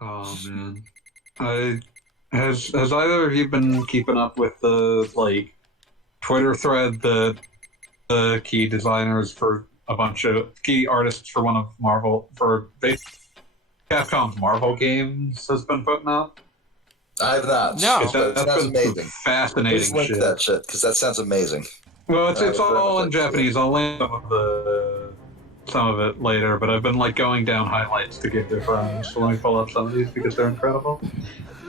Oh man, I has either of you been keeping up with the Twitter thread that the key designers for a bunch of key artists for one of Capcom's Marvel games has been putting up? I have not. No. But it That's sounds been amazing. fascinating Please link shit. that shit, because that sounds amazing. Well, it's I would very all much in like to see it. Japanese. I'll link some of it later, but I've been going down highlights to give to friends. So let me pull up some of these because they're incredible.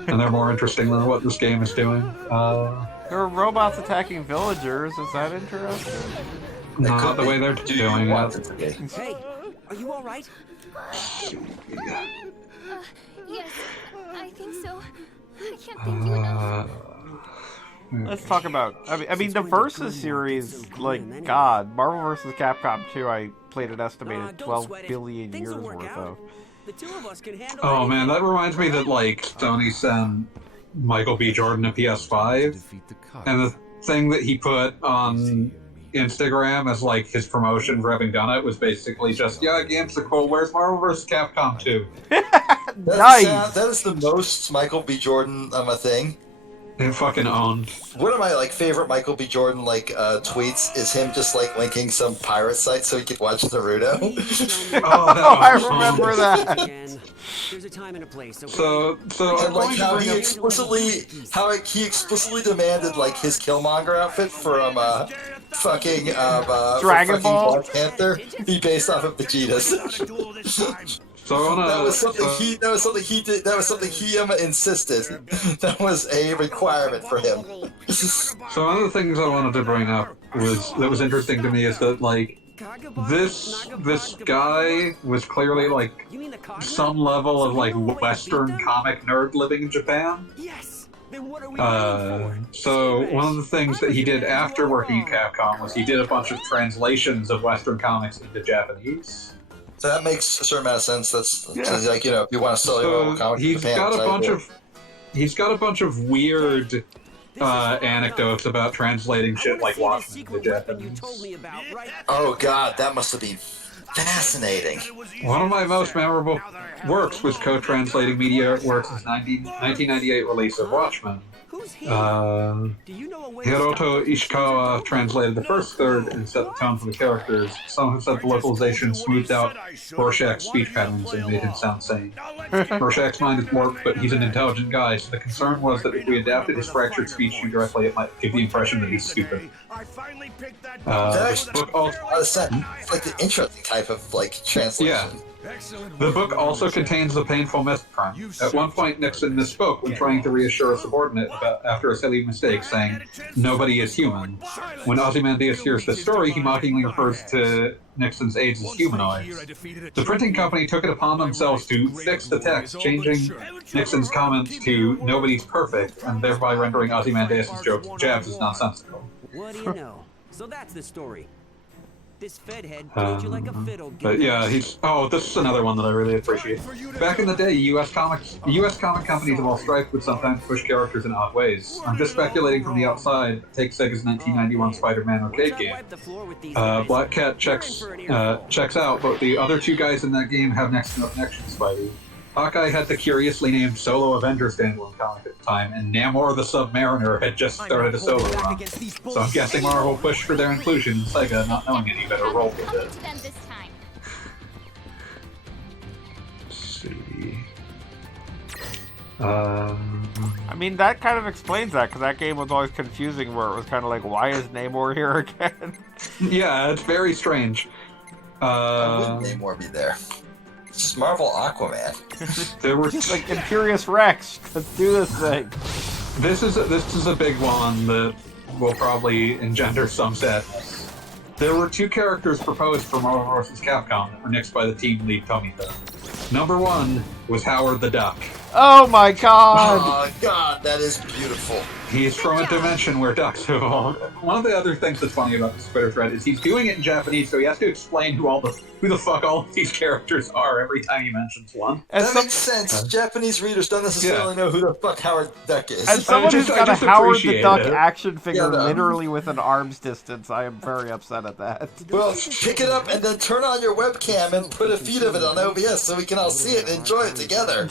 And they're more interesting than what this game is doing. There are robots attacking villagers. Is that interesting? Not the way they're doing it. Hey, are you all right? Yes, I think so. I can't thank you enough. Let's talk about. I mean, the Versus series, God, Marvel vs. Capcom 2. I played an estimated 12 billion years worth of. The two of us can handle Oh man, that reminds me that Sony sent Michael B. Jordan a PS5, and the thing that he put on Instagram as his promotion for having done it was basically just, yeah, games are cool. Where's Marvel vs. Capcom 2? Nice. That is the most Michael B. Jordan thing. It fucking owned. One of my favorite Michael B. Jordan tweets is him just linking some pirate site so he could watch Naruto. Oh, I remember that. There's a time and a place. So And how he explicitly demanded his Killmonger outfit from Dragon Ball? Black Panther be based off of Vegeta's. So I wanna, That was something he did. That was something he insisted. That was a requirement for him. So one of the things I wanted to bring up was interesting to me is that this guy was clearly some level of Western comic nerd living in Japan. Yes. Then what are we So one of the things that he did after working at Capcom was he did a bunch of translations of Western comics into Japanese. So that makes a certain amount of sense. That's Yeah. if you want to sell your own comic in Japan. He's got a bunch of weird anecdotes about translating shit like Watchmen into Japanese. Oh god, that must have been fascinating. One of my most memorable works was co-translating Media Works' 1998 release of Watchmen. Hiroto Ishikawa translated the first third and set the tone for the characters. Some have said the localization smoothed out Rorschach's speech patterns and made him sound sane. Rorschach's mind is warped, but he's an intelligent guy, so the concern was that if we adapted his fractured speech too directly, it might give the impression that he's stupid. That actually book also, it's the interesting type of translation. yeah. The book also contains the painful misprint. At one point, Nixon misspoke when trying to reassure a subordinate after a silly mistake, saying, "Nobody is human." When Ozymandias hears this story, he mockingly refers to Nixon's aides as humanoids. The printing company took it upon themselves to fix the text, changing Nixon's comments to "nobody's perfect," and thereby rendering Ozymandias' jabs as nonsensical. What do you know? So that's the story. This Fed head played you like a fiddle. But yeah, this is another one that I really appreciate. Back in the day, U.S. comic companies of all stripes would sometimes push characters in odd ways. I'm just speculating from the outside. Take Sega's 1991 Spider-Man arcade game. Black Cat checks out, but the other two guys in that game have next to no connection to Spidey. Hawkeye had the curiously named Solo Avenger standalone comic at the time, and Namor the Submariner had just started a solo run. So I'm guessing Marvel pushed for their inclusion, Sega not knowing any better rolled with it. Let's see. I mean, that kind of explains that, because that game was always confusing, where it was kind of like, why is Namor here again? Yeah, it's very strange. Why wouldn't Namor be there? It's Marvel Aquaman. There were like Imperious Rex. Let's do this thing. This is a big one that will probably engender some sadness. There were two characters proposed for Marvel vs. Capcom that were nixed by the team lead Tomita. Number one was Howard the Duck. Oh my god! Oh god, that is beautiful. He's from a dimension where ducks evolve. One of the other things that's funny about this Twitter thread is he's doing it in Japanese, so he has to explain who the fuck all of these characters are every time he mentions one. That makes sense. Japanese readers don't necessarily know who the fuck Howard the Duck is. As someone who's got a Howard the Duck action figure no. literally within arm's distance, I am very upset at that. Well, pick it up and then turn on your webcam and put a feed of it on OBS so we can all see it and enjoy it together.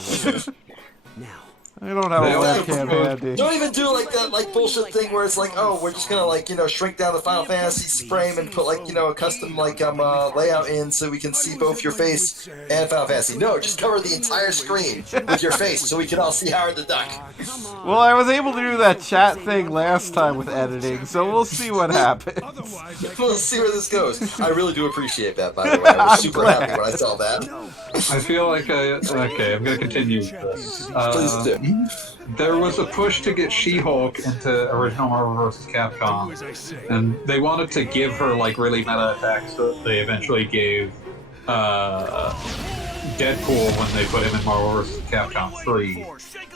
I don't have a webcam handy. Don't even do like that bullshit thing where it's like, oh, we're just gonna shrink down the Final Fantasy frame and put a custom layout in so we can see both your face and Final Fantasy. No, just cover the entire screen with your face so we can all see Howard the Duck. Well, I was able to do that chat thing last time with editing, so we'll see what happens. We'll see where this goes. I really do appreciate that, by the way. I was super happy when I saw that. I feel like okay, I'm gonna continue this. Please do. There was a push to get She-Hulk into original Marvel vs. Capcom, and they wanted to give her really meta attacks that they eventually gave Deadpool when they put him in Marvel vs. Capcom 3.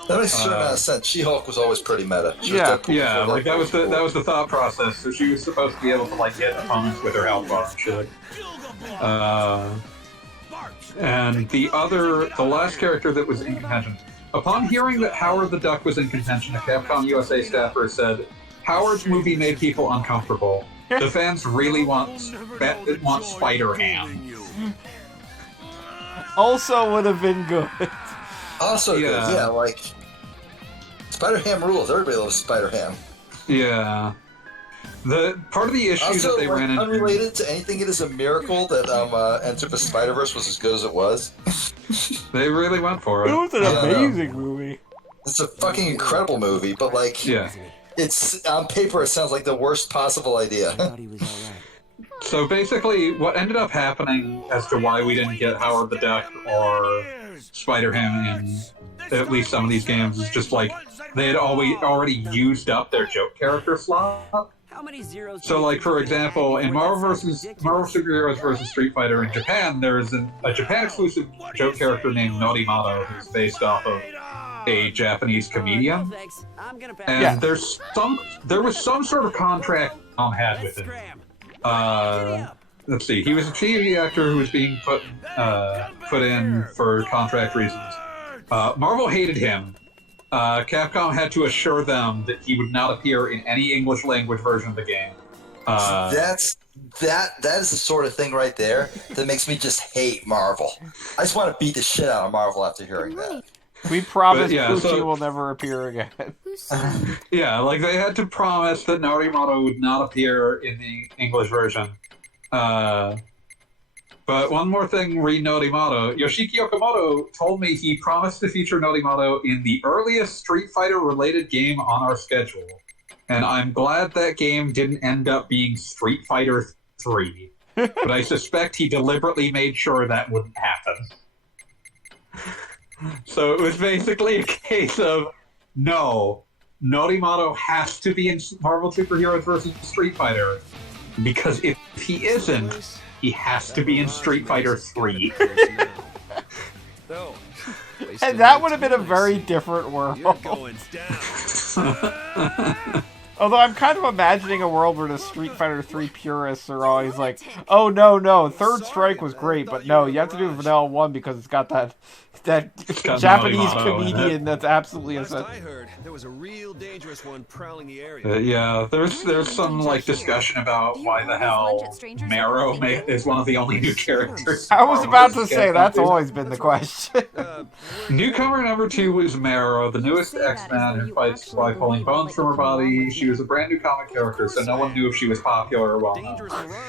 That makes a certain amount of sense. She-Hulk was always pretty meta. Yeah, that was the thought process. So she was supposed to be able to hit opponents with her health bar and shit. And the last character that was in contention. Upon hearing that Howard the Duck was in contention, a Capcom USA staffer said, "Howard's movie made people uncomfortable. The fans really want Spider-Ham." Also would have been good. Also good, yeah, Spider-Ham rules. Everybody loves Spider-Ham. Yeah. The part of the issue also, that they ran into... unrelated to anything, it is a miracle that Enter the Spider-Verse was as good as it was. They really went for it. It was an amazing movie. It's a fucking incredible movie, but it's on paper it sounds like the worst possible idea. So basically, what ended up happening as to why we didn't get Howard the Duck or Spider-Ham in at least some of these games is just they had already used up their joke character slot. So, for example, in Marvel Superheroes vs. Street Fighter in Japan, there's a Japan-exclusive joke character named Norimato who's based off of a Japanese comedian. And there was some sort of contract Tom had with him. Let's see, he was a TV actor who was being put in for contract reasons. Marvel hated him. Capcom had to assure them that he would not appear in any English language version of the game. That is the sort of thing right there that makes me just hate Marvel. I just want to beat the shit out of Marvel after hearing that. We promise Pucci will never appear again. Yeah, they had to promise that Norimato would not appear in the English version. But one more thing, re Norimato. Yoshiki Okamoto told me he promised to feature Norimato in the earliest Street Fighter-related game on our schedule. And I'm glad that game didn't end up being Street Fighter 3. But I suspect he deliberately made sure that wouldn't happen. So it was basically a case of, no, Norimato has to be in Marvel Superheroes vs. Street Fighter. Because if he isn't, he has to be in Street Fighter 3. And that would have been a very different world. Although I'm kind of imagining a world where the Street Fighter 3 purists are always like, oh no, Third Strike was great, but no, you have to do Vanilla 1 because it's got that Japanese comedian that's absolutely essential. I heard there was a real dangerous one prowling the area. Yeah, there's some discussion about why the hell Marrow is one of the only new characters. I was about to say that's always been the question. Newcomer number 2 was Marrow, the newest X-Man who fights by pulling bones from her body. She was a brand new comic character, so no one knew if she was popular or well-known.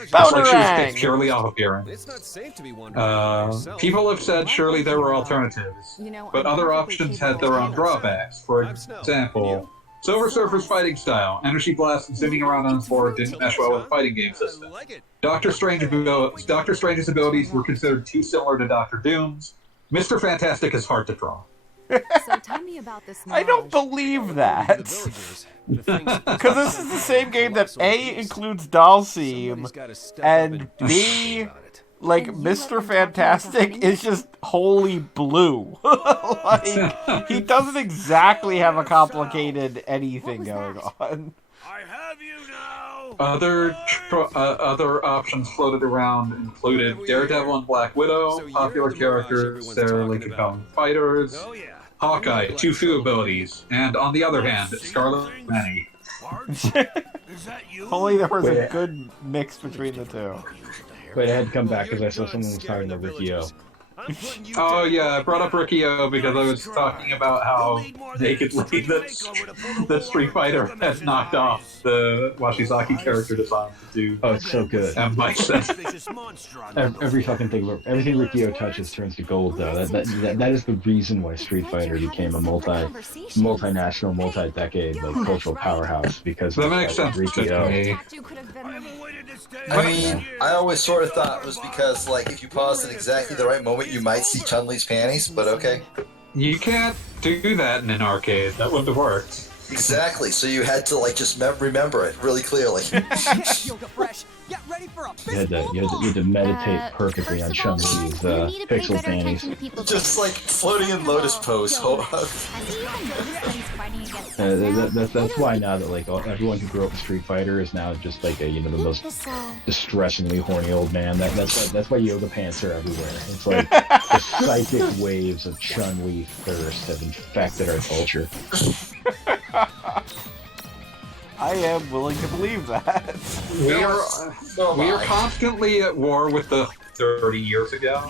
It's like she was picked purely off appearance. It's not safe to be wondering. People have said surely there were alternatives, but other options had their own drawbacks. For example, Silver Surfer's fighting style, energy blast and zooming around on his board didn't mesh well with the fighting game system. Doctor Strange's abilities were considered too similar to Doctor Doom's. Mr. Fantastic is hard to draw. So tell me about this. I don't believe that. Because this is the same game that A includes Dalsim, and B like Mr. Fantastic is just wholly blue. Like he doesn't exactly have a complicated anything going on. I have you now. Other options floated around included Daredevil and Black Widow, popular characters, Sarah Lincoln Common Fighters, Oh yeah. Hawkeye, too few abilities, and on the other hand, Scarlet Manny. Is that you? Only there was a Wait. good mix between the two. Wait, I had to come back because I saw someone was talking about Ricky O. Oh yeah, I brought up Ricky O because I was talking about how nakedly that Street Fighter has knocked off the Washizaki character design to Oh, it's so good. Mike said. Every fucking thing, everything Ricky O touches turns to gold. Though that is the reason why Street Fighter became a multinational, multi-decade like cultural powerhouse because That of makes sense Ricky to O. me. I mean, I always sort of thought it was because, like, if you paused at exactly the right moment, you might see Chun-Li's panties, but okay. You can't do that in an arcade. That wouldn't have worked. Exactly, so you had to, like, just remember it really clearly. You had to meditate perfectly on Chun-Li's pixel panties. Just, like, floating in lotus pose. Hold on. That's why now that like everyone who grew up with Street Fighter is now just like the most distressingly horny old man. That's why yoga pants are everywhere. It's like the psychic waves of Chun-Li thirst have infected our culture. I am willing to believe that. We are constantly at war with the 30 years ago.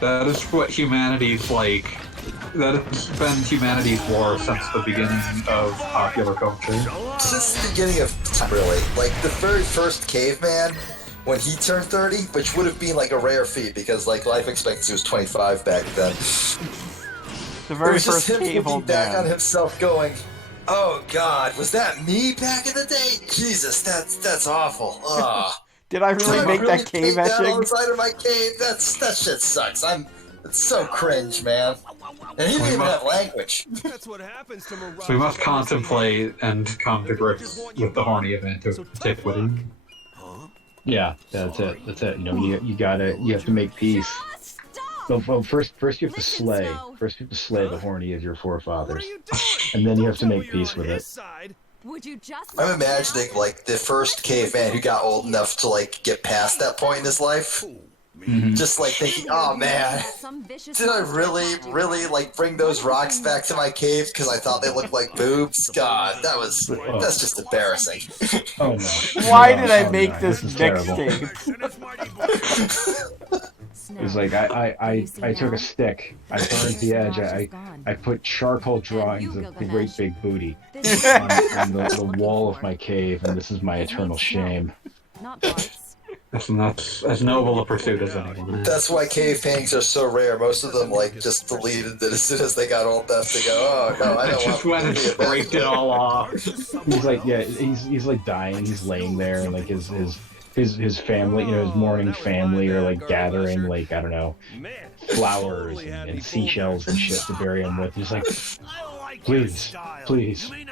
That is what humanity's like. That has been humanity's war since the beginning of popular culture. Since the beginning of time, really. Like, the very first caveman, when he turned 30, which would have been, like, a rare feat, because, like, life expectancy was 25 back then. The very It was just first him cave looking old back on man. himself going, oh, God, was that me back in the day? Jesus, that's awful. Ugh. Did I really Did I make really that cave paint that on etching? the side of my cave? That shit sucks. It's so cringe, man. And he didn't even have language. That's what happens to Mirage. We must contemplate and come to grips with the horny event of antiquity. Yeah, that's it. You know, you have to make peace. Well, first you have to slay. First you have to slay the horny of your forefathers, and then you have to make peace with it. I'm imagining, like, the first caveman who got old enough to, like, get past that point in his life. Mm-hmm. Just, like, thinking, oh, man, did I really, like, bring those rocks back to my cave because I thought they looked like boobs? God, that's just embarrassing. Oh no! Why No, did I oh, make no, this is terrible. mixtape? It was like I took a stick, I burned the edge, I put charcoal drawings of the great big booty on the wall of my cave, and this is my eternal shame. That's not as noble a pursuit as anyone. That's why cave paintings are so rare. Most of them, like, just deleted it as soon as they got old enough to go, oh, no, I I don't just want went to and be a scraped it all off. He's like, yeah, he's like dying, he's laying there, and like his family, you know, his mourning family are like gathering, like, I don't know, flowers and seashells and shit to bury him with. He's like, please,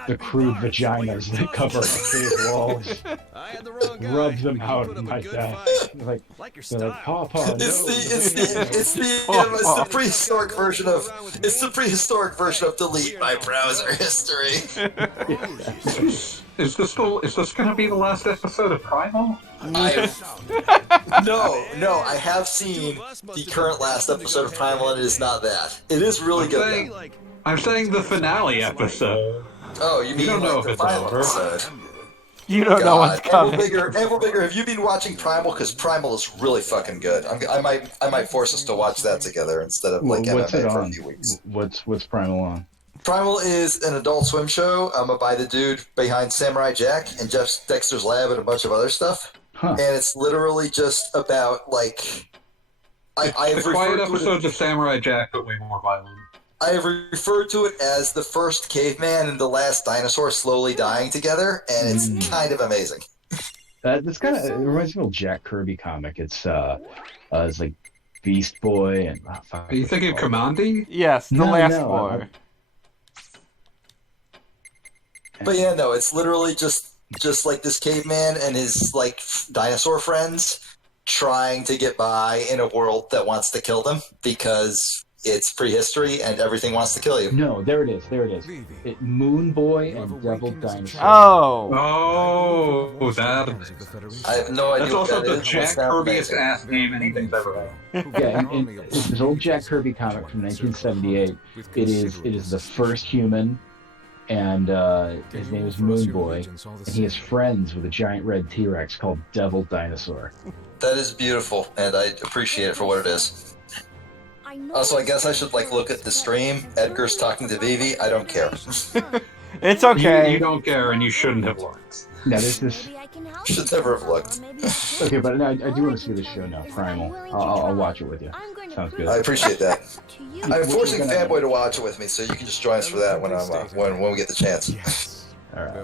the crude vaginas that cover our cave walls, rub them out of my death. They're like, Papa, no. It's the prehistoric version of delete my browser history. Is this going to be the last episode of Primal? No, I have seen the current last episode of Primal, and it is not that. It is really good. Though. I'm saying the finale episode. Oh, you mean don't know like if the it's final over. episode? You don't know what's coming. And we're bigger. Have you been watching Primal? Because Primal is really fucking good. I might force us to watch that together instead of like What's it MMA for a on? few weeks. What's Primal on? Primal is an Adult Swim show by the dude behind Samurai Jack and Jeff Dexter's Lab and a bunch of other stuff. Huh. And it's literally just about, like... The quiet episodes of Samurai Jack, but way more violent. I have referred to it as the first caveman and the last dinosaur slowly dying together, and it's kind of amazing. That's kind of, it reminds me of a Jack Kirby comic. It's like Beast Boy and... Are you thinking of Commandi? Yes, the last boy. But yeah, no, it's literally just just like this caveman and his like dinosaur friends trying to get by in a world that wants to kill them because it's prehistory and everything wants to kill you. No, there it is. Moon Boy and Devil Dinosaur. Oh, that. I have no idea. That's also the is. Jack Kirbyest ass name anything's ever had. Yeah, and it's an old Jack Kirby comic from 1978. It is the first human, and his name is Moon Boy, and he is friends with a giant red T-Rex called Devil Dinosaur. That is beautiful, and I appreciate it for what it is. Also, I guess I should like look at the stream. Edgar's talking to Vivi. I don't care. It's okay. You don't care, and you shouldn't have looked. Now this Should never have looked. okay, but I do want to see this show now, Primal. I'll watch it with you. Sounds good. I appreciate that. I'm forcing Fanboy to watch it with me, so you can just join us for that when when we get the chance. All right.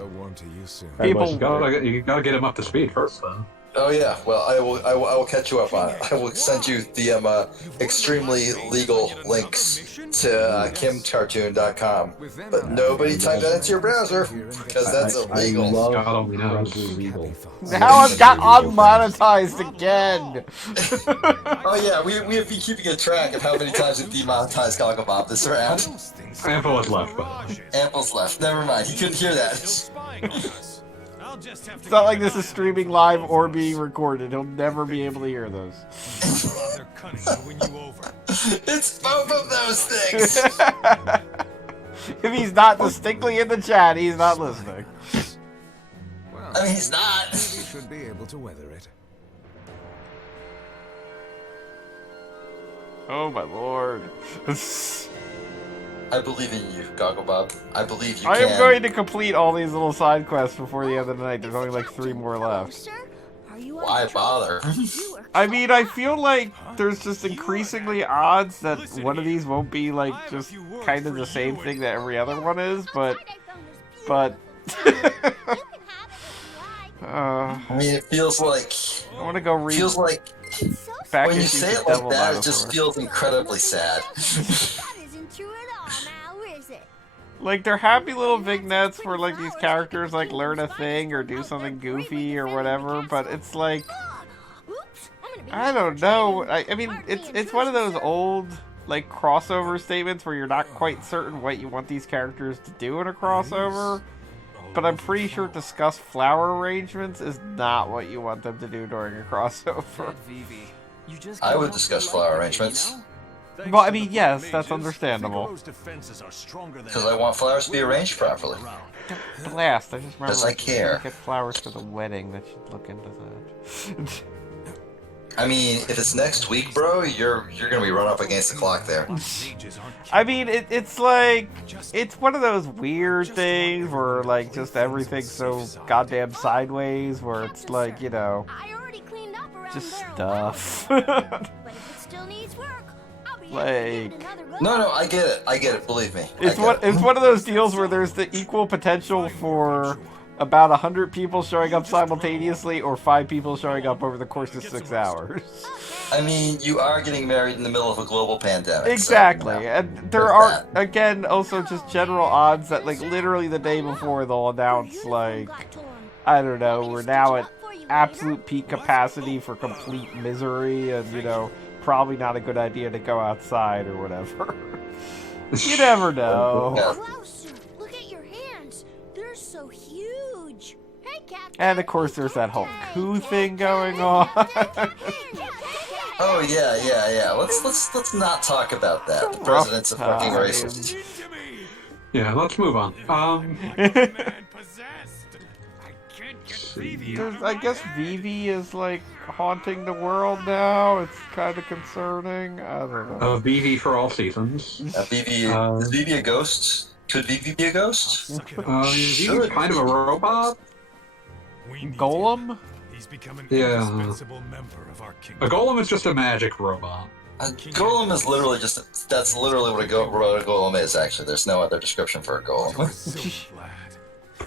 People- You gotta get him up to speed first, though. Oh yeah, well I will catch you up on it. I will send you the extremely legal links to kimcartoon.com, but nobody type that into your browser because that's illegal. I love God only knows. incredibly legal. Now I've got unmonetized again. Oh yeah, we have been keeping a track of how many times we demonetized Goggle Bob this round. Ample is left, but Ample's left. Never mind, he couldn't hear that. It's not like this is streaming live or being recorded. He'll never be able to hear those. It's both of those things. If he's not distinctly in the chat, he's not listening. I mean, he's not. We should be able to weather it. Oh my lord. I believe in you, Goggle Bob. I believe you I can. am going to complete all these little side quests before the end of the night. There's only like 3 more left. Why bother? I mean, I feel like there's just increasingly odds that one of these won't be like just kind of the same thing that every other one is, but I mean, it feels like. I want to go read. Feels like back when you issues say of it like Devil that, it Dinosaur. just feels incredibly sad. Like, they're happy little vignettes where, like, these characters, like, learn a thing or do something goofy or whatever, but it's like, I don't know. I mean, it's one of those old, like, crossover statements where you're not quite certain what you want these characters to do in a crossover, but I'm pretty sure discuss flower arrangements is not what you want them to do during a crossover. I would discuss flower arrangements. Well, I mean, yes, that's understandable. Because I want flowers to be arranged properly. Blast, I just remember Because I care. get flowers for the wedding. That should look into that. I mean, if it's next week, bro, you're gonna be run up against the clock there. I mean, it's like, it's one of those weird things where, like, just everything's so goddamn sideways, where it's like, you know, just stuff. Like, No, I get it. Believe me. it's one of those deals where there's the equal potential for about 100 people showing up simultaneously or 5 people showing up over the course of 6 hours. I mean, you are getting married in the middle of a global pandemic. Exactly, So, and there there's are, that. again, also just general odds that, like, literally the day before they'll announce, like, I don't know, we're now at absolute peak capacity for complete misery, and, you know, probably not a good idea to go outside or whatever. You never know. Look at your hands. They're so huge. Hey, Cat. And of course there's that whole coup thing going on. Oh yeah. Let's not talk about that. The president's a fucking racist. yeah, let's move on. I guess Vivi is, like, haunting the world now. It's kind of concerning. I don't know. BV for all seasons. Vivi, is Vivi a ghost? Could Vivi be a ghost? BV's kind of a robot. Golem? Yeah. A golem is just a magic robot. A golem is literally that's literally what a golem is, actually. There's no other description for a golem.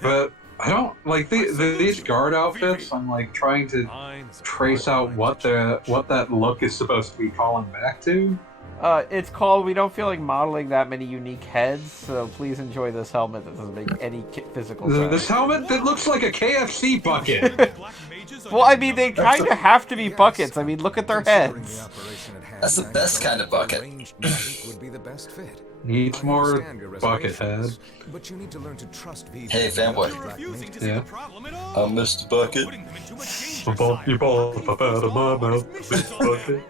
But I don't like these guard outfits. I'm like trying to trace out what that look is supposed to be calling back to. It's called We Don't Feel Like Modeling That Many Unique Heads, so please enjoy this helmet that doesn't make any physical sense. This helmet that looks like a KFC bucket. Well, I mean, they kind of have to be buckets. I mean, look at their heads. That's the best kind of bucket. Needs more bucket head. But you need to learn to trust these. Hey, fanboy. Yeah. I'm Mr. Bucket. You both up out of my mouth, Mr. Bucket.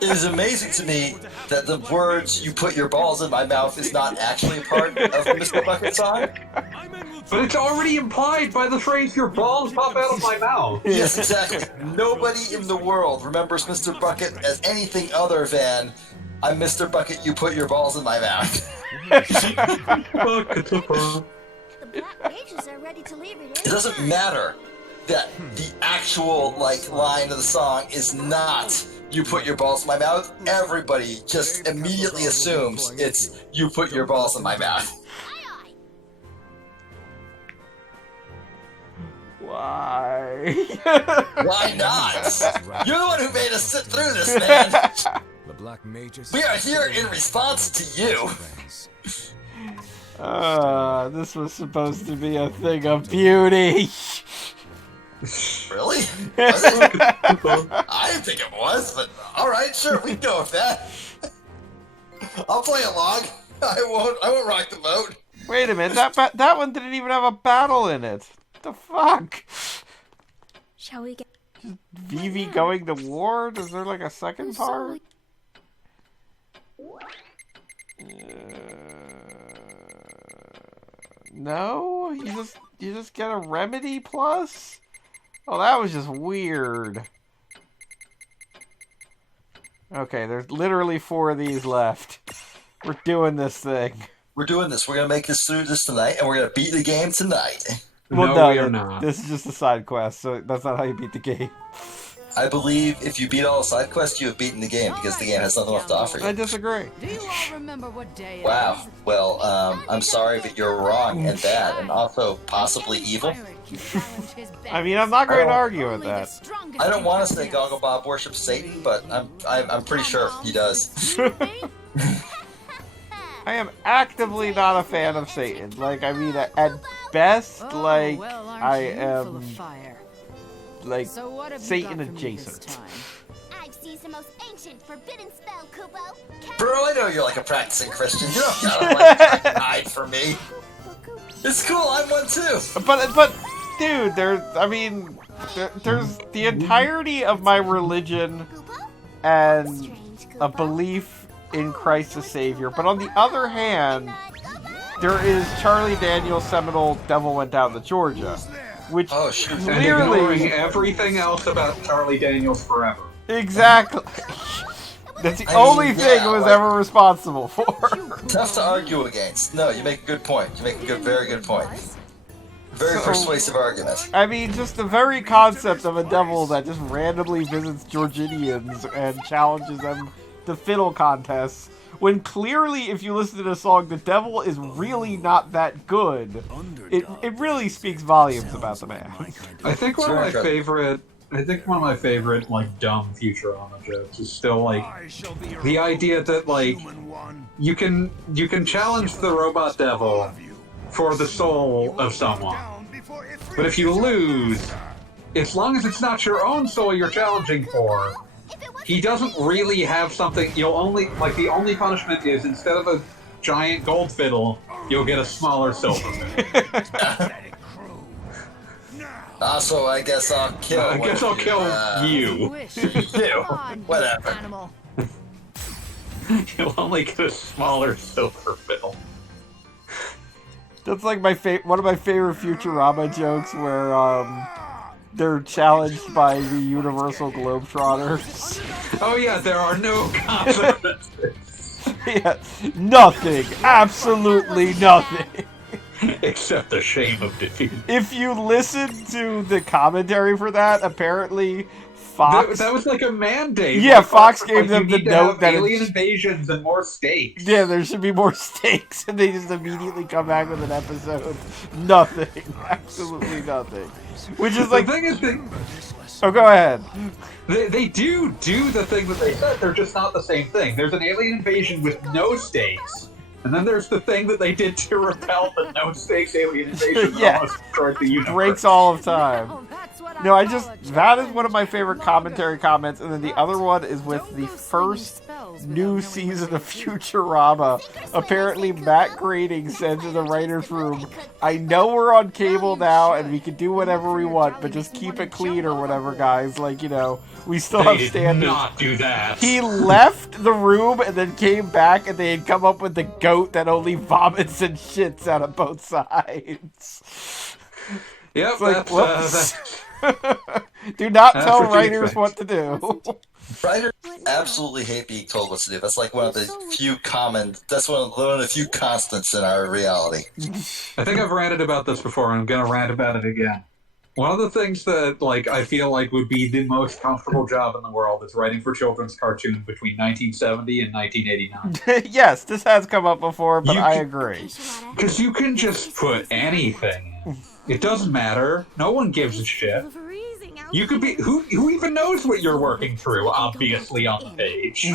It is amazing to me that the words "you put your balls in my mouth" is not actually a part of the Mr. Bucket song. But it's already implied by the phrase "your balls pop out of my mouth." Yes, exactly. Nobody in the world remembers Mr. Bucket as anything other than "I'm Mr. Bucket, you put your balls in my mouth." Buckets of fun. The Black Mages are ready to leave it It doesn't matter that the actual line of the song is not "you put your balls in my mouth." Everybody just immediately assumes it's "you put your balls in my mouth." Why? Why not? You're the one who made us sit through this, man. The Black Mages. We are here in response to you. This was supposed to be a thing of beauty. Really? Was it? I didn't think it was, but alright, sure, we can go with that. I'll play along. I won't rock the boat. Wait a minute, that one didn't even have a battle in it. What the fuck? Shall we get Vivi going to war? Is there like a second part? No? You just get a remedy plus? Oh, that was just weird. Okay, there's literally 4 of these left. We're doing this thing. We're doing this. We're gonna make this through this tonight, and we're gonna beat the game tonight. Well, no, we are not. This is just a side quest, so that's not how you beat the game. I believe if you beat all the side quests, you have beaten the game because the game has nothing left to offer you. I disagree. Do you all remember what day it Wow. is? Well, I'm sorry, but you're wrong and bad, and also possibly evil. I mean, I'm not going to argue with that. I don't want to say Goggle Bob worships Satan, but I'm pretty sure he does. I am actively not a fan of Satan. Like, I mean, at best, like, I am, like, Satan adjacent. I've seen the most ancient forbidden spell, Kubo. Bro, I know you're like a practicing Christian. You don't gotta hide from me. It's cool, I'm one too. But, dude, there's the entirety of my religion and a belief in Christ the Savior. But on the other hand, there is Charlie Daniels' seminal "Devil Went Down to Georgia," which and ignoring everything else about Charlie Daniels forever. Exactly. That's the only thing it was ever responsible for. Tough to argue against. No, you make a good point. You make a very good point. Very persuasive argument. I mean, just the very concept of a devil that just randomly visits Georgians and challenges them to fiddle contests, when clearly, if you listen to the song, the devil is really not that good. It really speaks volumes about the man. I think one of my favorite like dumb Futurama jokes is still like the idea that like you can challenge the robot devil for the soul of someone, but if you lose, as long as it's not your own soul you're challenging for, he doesn't really have something. You'll only the only punishment is instead of a giant gold fiddle, you'll get a smaller silver fiddle. So I guess I'll kill. You. You. Whatever. You'll only get a smaller silver fiddle. That's like one of my favorite Futurama jokes, where they're challenged by the Universal Globetrotters. Oh yeah, there are no consequences. Yeah, nothing. Absolutely nothing. Except the shame of defeat. If you listen to the commentary for that, apparently Fox... That was like a mandate. Yeah, like, Fox gave them the note that alien invasions and more stakes. Yeah, there should be more stakes, and they just immediately come back with an episode. Nothing. Absolutely nothing. Which is like... The thing is Oh, go ahead. They do the thing that they said, they're just not the same thing. There's an alien invasion with no stakes, and then there's the thing that they did to repel the no-stakes alien invasion that Yeah. almost destroyed the universe. Breaks all of time. No, that is one of my favorite commentary comments, and then the other one is with the first new season of Futurama. Apparently, Matt Groening said to the writer's room, I know we're on cable now, and we can do whatever we want, but just keep it clean or whatever, guys. Like, you know, we still have They did standards. not do that. He left the room and then came back, and they had come up with the goat that only vomits and shits out of both sides. Yep, It's like, that's do not That's tell what you writers expect. what to do. Writers absolutely hate being told what to do. That's like one of the few that's one of the few constants in our reality. I think I've ranted about this before, and I'm gonna rant about it again. One of the things that, like, I feel like would be the most comfortable job in the world is writing for children's cartoon between 1970 and 1989. Yes, this has come up before, but You I can- agree. Because you can just put anything in. It doesn't matter. No one gives a shit. You could be... Who even knows what you're working through, obviously, on the page?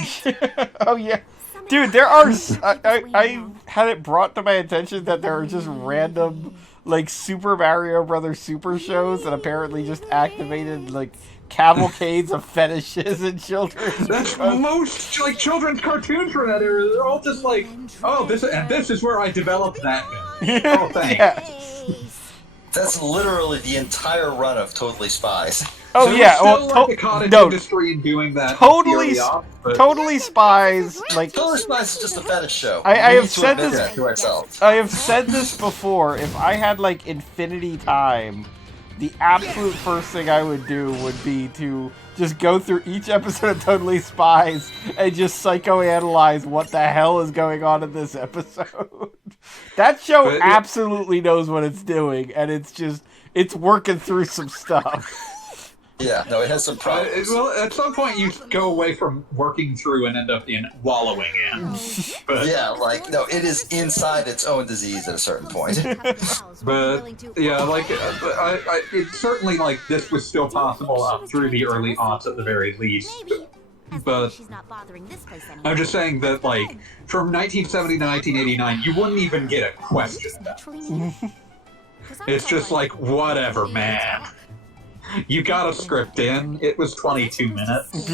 Oh, yeah. Dude, there are... I had it brought to my attention that there are just random, like, Super Mario Brothers Super shows that apparently just activated, like, cavalcades of fetishes in children. That's most, like, children's cartoons from that era. They're all just like, oh, this is where I developed that. Oh, thanks. Yeah. That's literally the entire run of Totally Spies. Oh, There yeah. was still, Well, like, the cottage no, industry in doing that. totally, theory off, but- totally Spies, like... Totally Spies is just a fetish show. I We have need to said admit this- that to ourselves. I have said this before. If I had, like, infinity time, the absolute first thing I would do would be to just go through each episode of Totally Spies and just psychoanalyze what the hell is going on in this episode. That show But- absolutely knows what it's doing, and it's working through some stuff. Yeah, no, it has some problems. well, at some point you go away from working through and end up in wallowing in. But, Yeah, like, no, it is inside its own disease at a certain point. but yeah, like, it's certainly, like, this was still possible up through the early aughts at the very least. But I'm just saying that, like, from 1970 to 1989, you wouldn't even get a question about it. It's just like, whatever, man. You got a script in. It was 22 minutes.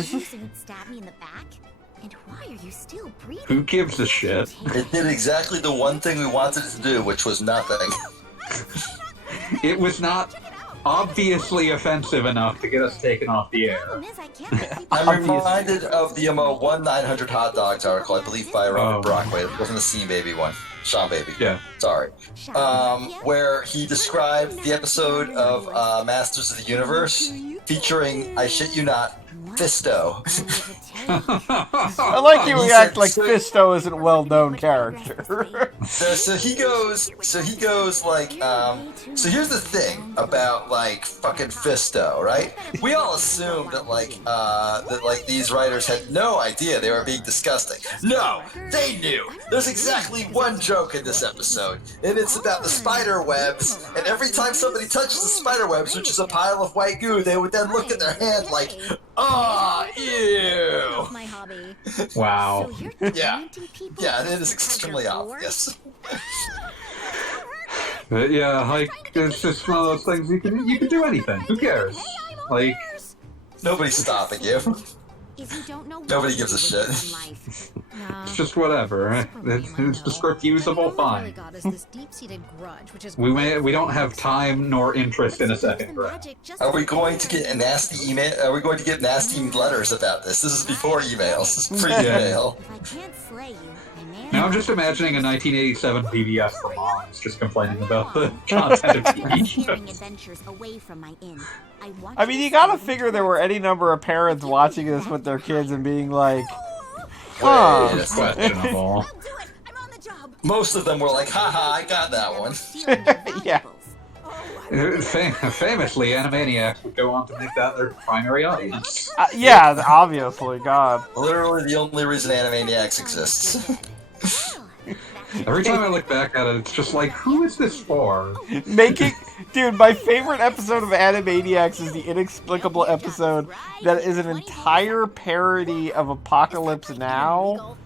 Who gives a shit? It did exactly the one thing we wanted it to do, which was nothing. It was not obviously offensive enough to get us taken off the air. I'm reminded of the 1-900 Hot Dogs article, I believe by Robert Brockway. It wasn't the Scene Baby one. Sean Baby. Yeah. Sorry. Where he described the episode of Masters of the Universe featuring, I shit you not, Fisto. I like you react like Fisto is a well-known character. So he goes like, so here's the thing about, like, fucking Fisto, right? We all assumed that, like, these writers had no idea they were being disgusting. No, they knew. There's exactly one joke in this episode, and it's about the spider webs, and every time somebody touches the spider webs, which is a pile of white goo, they would then look at their hand like, ah, ew. Wow. Yeah. Yeah, it is extremely obvious. But yeah, like, it's just one of those things you can do anything. Who cares? Like, Nobody's stopping you. Nobody gives a shit. it's just whatever. It's the script usable, fine. We don't have time nor interest in a second grade. Are we going to get a nasty email? Are we going to get nasty letters about this? This is before emails. This is pre-email. Now I'm just imagining a 1987 PBS for moms just complaining about the content of TV shows. I mean, you gotta figure there were any number of parents watching this with their kids and being like, huh. Wait a second. Questionable. Most of them were like, haha, I got that one. Yeah. Famously, Animaniacs would go on to make that their primary audience. Yeah, obviously, God. Literally the only reason Animaniacs exists. Every time I look back at it, it's just like, who is this for? Dude, my favorite episode of Animaniacs is the inexplicable episode that is an entire parody of Apocalypse Now,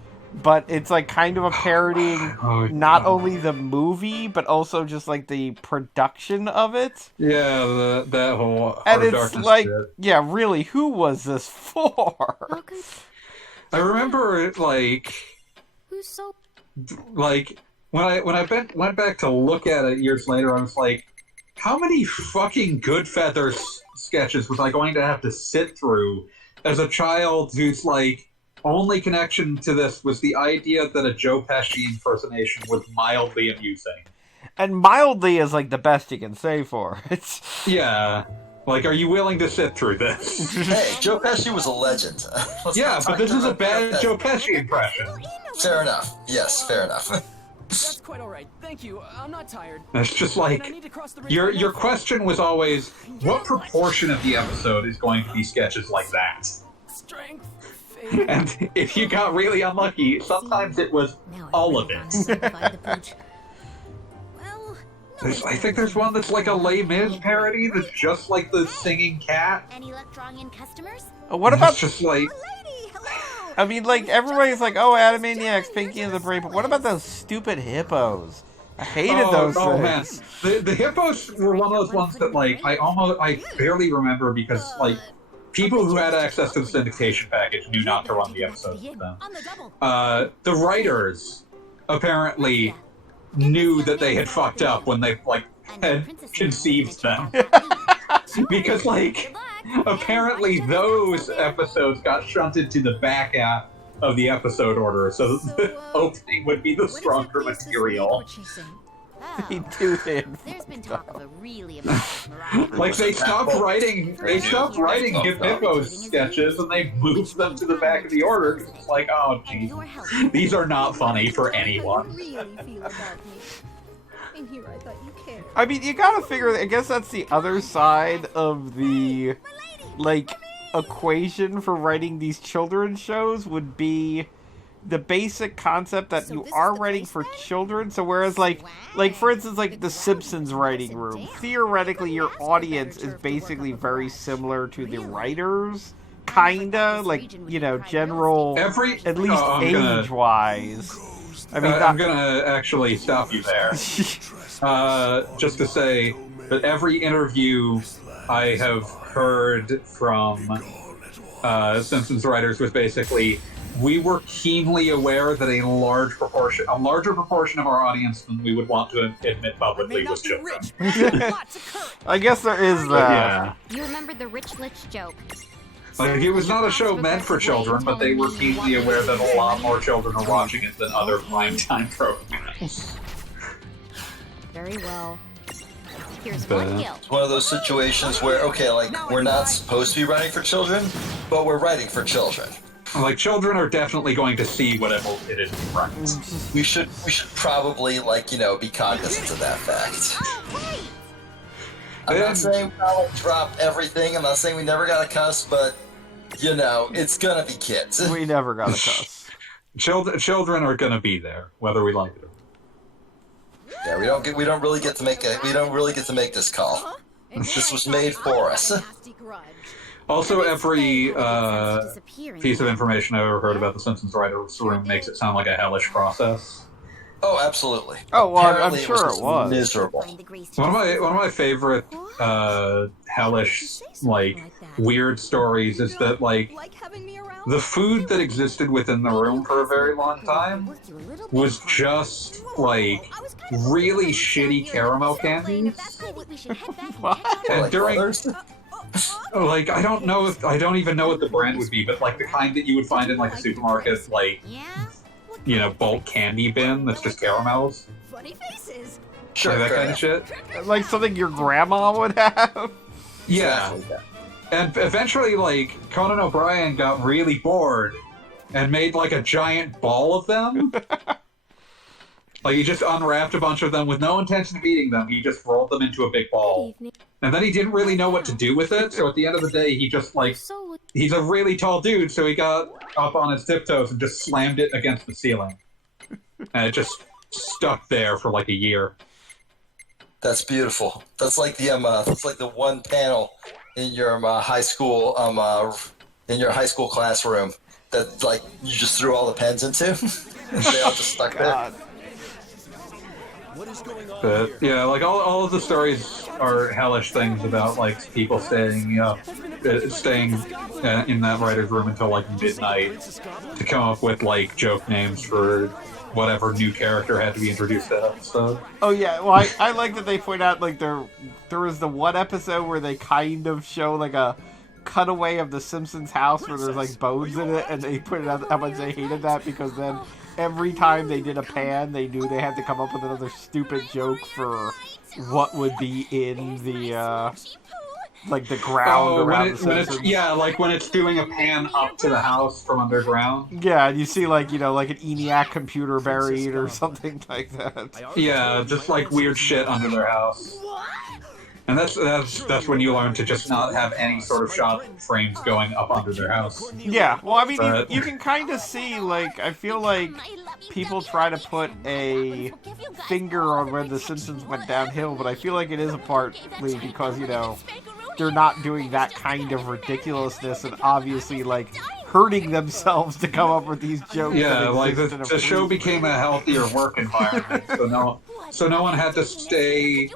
but it's like kind of a parodying not only the movie, but also just like the production of it. Yeah, that whole and it's Darkness like, shit. yeah, really, who was this for? I remember it like when I went back to look at it years later, I was like, how many fucking Goodfeather sketches was I going to have to sit through as a child whose like only connection to this was the idea that a Joe Pesci impersonation was mildly amusing. And mildly is like the best you can say for it. Yeah. Like, are you willing to sit through this? Hey, Joe Pesci was a legend. Yeah, but this is a bad Joe Pesci impression. Fair enough. Yes, fair enough. That's quite all right. Thank you. I'm not tired. It's just like, your question was always, what proportion of the episode is going to be sketches like that? Strength. And if you got really unlucky, sometimes it was all of it. I think there's one that's like a Les Mis parody that's just like the singing cat. Any luck drawing in customers? What about just like? I mean, like everybody's like, "Oh, Animaniacs, Pinky and the Brain," but what about those stupid hippos? I hated those things. Oh man, the hippos were one of those ones that like I barely remember because like people who had access to the syndication package knew not to run the episodes with them. The writers apparently knew that they had fucked up when they like had conceived them because like apparently those episodes got shunted to the back half of the episode order so the opening would be the stronger material. There's been talk of a really like they stopped writing Hip Hippos sketches and they moved them to the back of the order because it's like, oh jeez, these are not funny for anyone. I mean, you gotta figure, I guess that's the other side of the like equation for writing these children's shows would be the basic concept that you are writing for children. So whereas like for instance, like the Simpsons writing room, theoretically your audience is basically very similar to the writers, kinda like, you know, general, at least age wise. I mean, I'm gonna actually stop you there, just to say that every interview I have heard from Simpsons writers was basically, we were keenly aware that a larger proportion of our audience than we would want to admit publicly was children. I guess there is that. Yeah. You remember the Rich Lich joke? Like, it was not a show meant for children, but they were keenly aware that a lot more children are watching it than other primetime programs. Very well. Here's But- one deal. It's one of those situations where, okay, like, we're not supposed to be writing for children, but we're writing for children. Like, children are definitely going to see whatever it is we write. We should probably, like, you know, be cognizant of that fact. I'm not saying we gotta, like, drop everything. I'm not saying we never gotta cuss, but, you know, it's gonna be kids. We never got a cuss. Children are gonna be there, whether we like it or not. Yeah, we don't really get to make this call. This was made for us. Also, every piece of information I've ever heard about the Simpsons writers' room makes it sound like a hellish process. Oh, absolutely. Oh, well, I'm Apparently sure just it was. miserable. One of my favorite hellish, like, weird stories is that, like, the food that existed within the room for a very long time was just, like, really shitty caramel candies. What? And Like during, others? like, I don't even know what the brand would be, but, like, the kind that you would find in, like, a supermarket, like, you know, bulk candy bin that's just caramels. Sure, Like that fair kind enough. of shit. Like something your grandma would have? Yeah. And eventually, like, Conan O'Brien got really bored and made, like, a giant ball of them. Like, he just unwrapped a bunch of them with no intention of eating them. He just rolled them into a big ball. And then he didn't really know what to do with it, so at the end of the day, he just, like, he's a really tall dude, so he got up on his tiptoes and just slammed it against the ceiling. And it just stuck there for like a year. That's beautiful. That's like the one panel in your high school classroom that like you just threw all the pens into. They all just stuck there. What is going on But here? yeah, like all of the stories are hellish things about like people staying in that writer's room until like midnight to come up with like joke names for whatever new character had to be introduced that episode. Oh yeah, well I like that they point out like there was the one episode where they kind of show like a cutaway of the Simpsons house where there's like bones in it, and they pointed out how much they hated that because then every time they did a pan, they knew they had to come up with another stupid joke for what would be in the like the ground around the Simpsons. Like when it's doing a pan up to the house from underground. Yeah, and you see like like an ENIAC computer buried or something like that. Yeah, just like weird shit under their house. And that's when you learn to just not have any sort of shot frames going up under their house. Yeah, well, I mean, you can kind of see, like, I feel like people try to put a finger on where The Simpsons went downhill, but I feel like it is partly because, they're not doing that kind of ridiculousness and obviously, like, hurting themselves to come up with these jokes. Yeah, like the show became a healthier work environment, so no one had to stay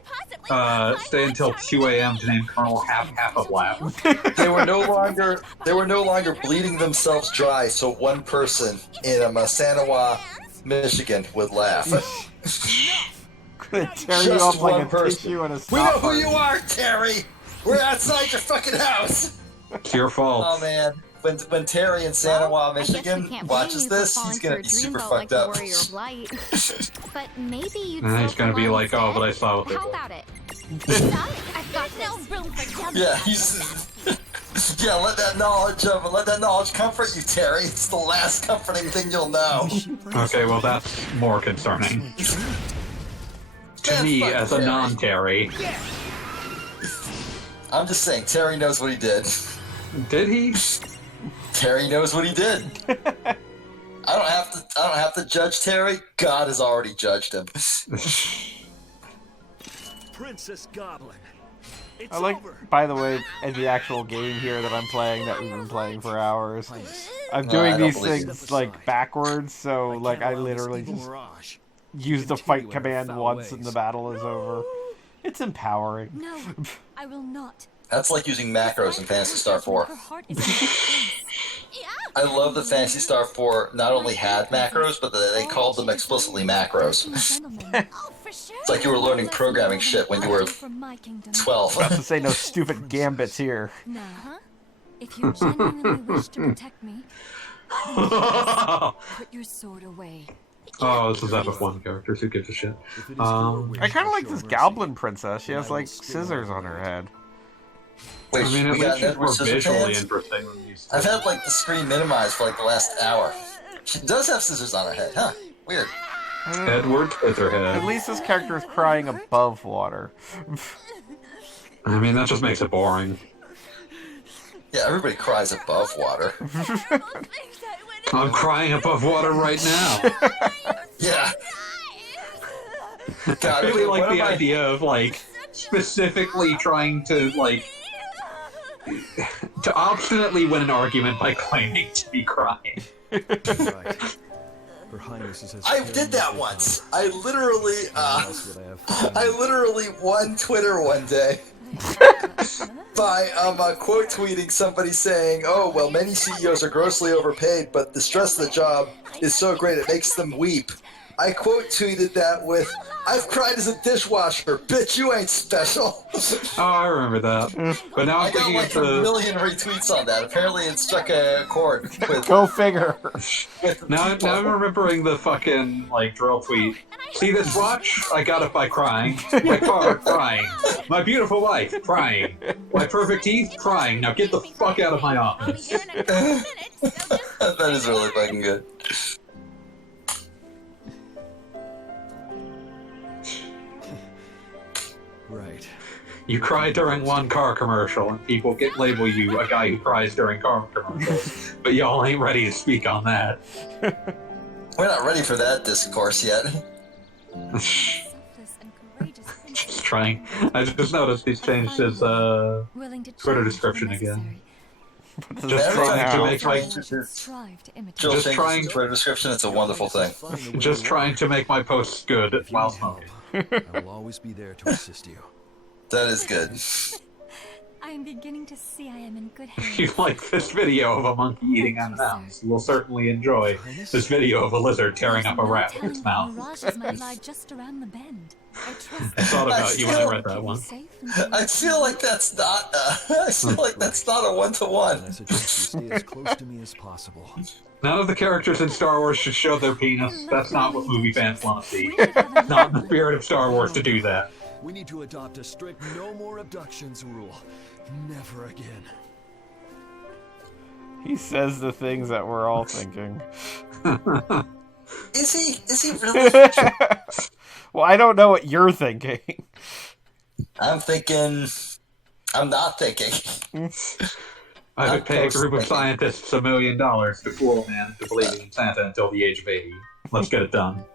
until 2 a.m. to name Colonel Half of Laugh. They were no longer bleeding themselves dry, so one person in Sanawa, Michigan would laugh. Could tear you off like a tissue and a We know who you are, Terry! We're outside your fucking house! It's your fault. Oh man. When Terry in Sanawa, Michigan watches this, he's gonna be super fucked up. But maybe you'd And he's gonna be like, oh, but I saw what they How did. about it? I've got no room for Yeah, yeah, let that knowledge comfort you, Terry. It's the last comforting thing you'll know. Okay, well that's more concerning. To me, as a non-Terry. I'm just saying, Terry knows what he did. Did he? Terry knows what he did. I don't have to judge Terry. God has already judged him. Princess Goblin. It's I like, over. by the way, in the actual game here that I'm playing, that we've been playing for hours, I'm doing I don't these believe things, like, backwards, so, like, I literally just use the fight command once and the battle is over. It's empowering. No, I will not. That's like using macros in Phantasy Star 4. I love that Phantasy Star 4 not only had macros, but they called them explicitly macros. It's like you were learning programming shit when you were 12. Not to say no stupid gambits here. Now, if you genuinely wish to protect me, put your sword away. Oh, this is FF1 characters. Who gives a shit? I kind of like this Goblin Princess. She has, like, scissors on her head. Wait, I mean, at we got least she's more Edward visually Scissorhands? interesting than these two. I've had like the screen minimized for like the last hour. She does have scissors on her head, huh? Weird. Edward with her At head. least this character is crying above water. I mean, that just makes it boring. Yeah, everybody cries above water. I'm crying above water right now. Yeah. I God, really like what the am I- idea of, like, specifically trying to, like, to obstinately win an argument by claiming to be crying. Right. Her Highness has I did that once. I literally won Twitter one day by quote tweeting somebody saying, "Oh well, many CEOs are grossly overpaid, but the stress of the job is so great it makes them weep." I quote tweeted that with, "I've cried as a dishwasher, bitch. You ain't special." Oh, I remember that. But now I I'm got thinking like of a the... million retweets on that. Apparently, it struck a chord with. Go figure. with Now I'm remembering the fucking, like, drill tweet. See this watch? I got it by crying. My car, crying. My beautiful wife, crying. My perfect teeth, crying. Now get the fuck out of my office. That is really fucking good. Right. You cry during one car commercial, and people label you a guy who cries during car commercials. But y'all ain't ready to speak on that. We're not ready for that discourse yet. Just trying. I just noticed he's changed his Twitter description again. Just trying to make my Twitter description. It's a wonderful thing. Just trying to make my posts good while smoking. I will always be there to assist you. That is good. I am beginning to see I am in good hands. If you like this video of a monkey eating M&Ms, you will certainly enjoy this video of a lizard tearing up a rat with its mouth. Mirages might lie just around the bend. I trust I thought about you when I read that one. I feel like that's not. I feel like that's not a one-to-one. I suggest you stay as close to me as possible. None of the characters in Star Wars should show their penis. That's not what movie fans want to see. Not in the spirit of Star Wars to do that. We need to adopt a strict no more abductions rule. Never again. He says the things that we're all thinking. Is he really? Well, I don't know what you're thinking. I'm thinking. I'm not thinking. I would pay a group of scientists $1 million to fool a man into believing in Santa until the age of 80. Let's get it done.